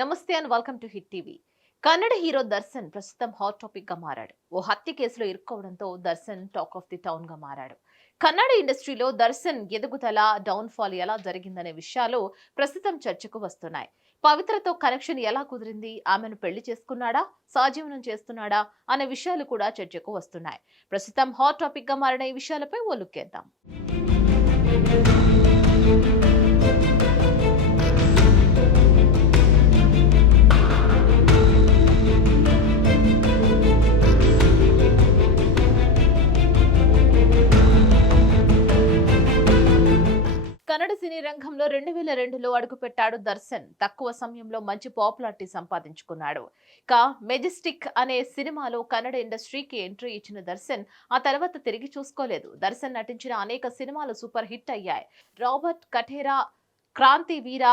నమస్తే and welcome to Hit TV. Kannada hero Darshan ప్రస్తుతం hot topic గా మారాడు. ఓ హత్య కేసులో ఇరుక్కోవడంతో Darshan talk of the town గా మారాడు. కన్నడ ఇండస్ట్రీలో దర్శన్ ఎదుగుదల, డౌన్ ఫాల్ ఎలా జరిగిందనే విషయాలు ప్రస్తుతం చర్చకు వస్తున్నాయి. పవిత్రతో కనెక్షన్ ఎలా కుదిరింది, ఆమెను పెళ్లి చేసుకున్నాడా, సహజీవనం చేస్తున్నాడా అనే విషయాలు కూడా చర్చకు వస్తున్నాయి. ప్రస్తుతం హాట్ టాపిక్ గా మారిన ఈ విషయాలపై ఓ లుక్ వేద్దాం. కన్నడ సినీ రంగంలో 2002లో అడుగుపెట్టాడు దర్శన్. తక్కువ సమయంలో మంచి పాపులారిటీ సంపాదించుకున్నాడు. ఇక మెజెస్టిక్ అనే సినిమాలో కన్నడ ఇండస్ట్రీకి ఎంట్రీ ఇచ్చిన దర్శన్ ఆ తర్వాత తిరిగి చూసుకోలేదు. దర్శన్ నటించిన అనేక సినిమాలు సూపర్ హిట్ అయ్యాయి. రాబర్ట్ కఠేరా, క్రాంతి వీర,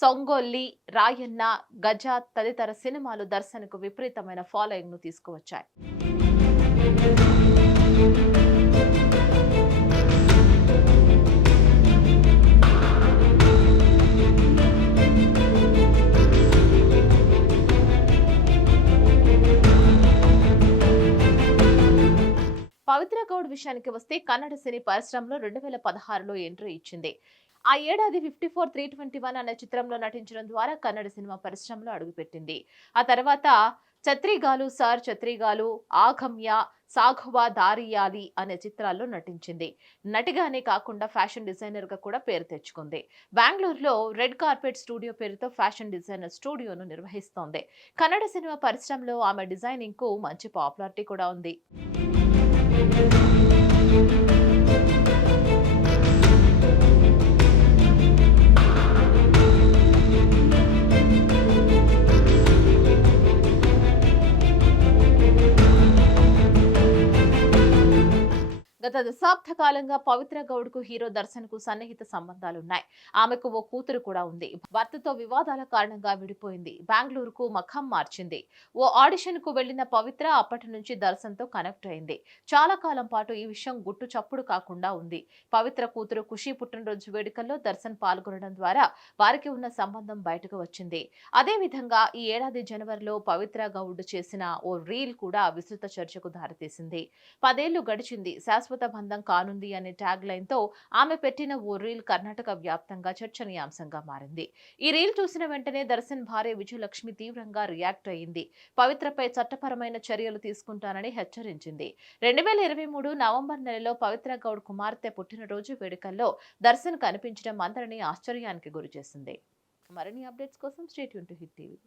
సొంగొల్లి, రాయన్న, గజ తదితర సినిమాలు దర్శన్ కు విపరీతమైన ఫాలోయింగ్ ను తీసుకువచ్చాయి. పవిత్ర గౌడ్ విషయానికి వస్తే కన్నడ సినీ పరిశ్రమలో 2016లో ఎంట్రీ ఇచ్చింది. ఆ ఏడాది 54-321 అనే చిత్రంలో నటించడం ద్వారా కన్నడ సినిమా పరిశ్రమలో అడుగుపెట్టింది. ఆ తర్వాత ఛత్రిగాలు, సార్ ఛత్రిగాలు, ఆగమ్య, సాఘవ దారియాలి అనే చిత్రాల్లో నటించింది. నటిగానే కాకుండా ఫ్యాషన్ డిజైనర్ గా కూడా పేరు తెచ్చుకుంది. బెంగళూరులో రెడ్ కార్పెట్ స్టూడియో పేరుతో ఫ్యాషన్ డిజైనర్ స్టూడియోను నిర్వహిస్తోంది. కన్నడ సినిమా పరిశ్రమలో ఆమె డిజైనింగ్ కు మంచి పాపులారిటీ కూడా ఉంది. గత దశాబ్ద కాలంగా పవిత్ర గౌడ్ కు హీరో దర్శన్ కు సన్నిహిత సంబంధాలున్నాయి. ఆమెకు ఓ కూతురు కూడా ఉంది. భర్తతో వివాదాల కారణంగా విడిపోయింది. బెంగళూరుకు మఖం మార్చింది. ఓ ఆడిషన్ కు వెళ్లిన పవిత్ర అప్పటి నుంచి దర్శన్ తో కనెక్ట్ అయింది. చాలా కాలం పాటు ఈ విషయం గుట్టు చప్పుడు కాకుండా ఉంది. పవిత్ర కూతురు ఖుషి పుట్టినరోజు వేడుకల్లో దర్శన్ పాల్గొనడం ద్వారా వారికి ఉన్న సంబంధం బయటకు వచ్చింది. అదే విధంగా ఈ ఏడాది జనవరిలో పవిత్ర గౌడ్ చేసిన ఓ రీల్ కూడా విస్తృత చర్చకు దారితీసింది. 10 ఏళ్లు గడిచింది, శాశ్వత బంధం కానుంది అనే ట్యాగ్ లైన్ తో ఆమె పెట్టిన ఓ రీల్ కర్ణాటక వ్యాప్తంగా చర్చనీయాంశంగా మారింది. ఈ రీల్ చూసిన వెంటనే దర్శన్ భార్య విజయలక్ష్మి తీవ్రంగా రియాక్ట్ అయింది. పవిత్రపై చట్టపరమైన చర్యలు తీసుకుంటానని హెచ్చరించింది. 2023 నవంబర్ నెలలో పవిత్ర గౌడ్ కుమార్తె పుట్టినరోజు వేడుకల్లో దర్శన్ కనిపించడం అందరినీ ఆశ్చర్యానికి గురిచేసింది. మరిన్ని అప్డేట్స్ కోసం stay tune to Hit TV.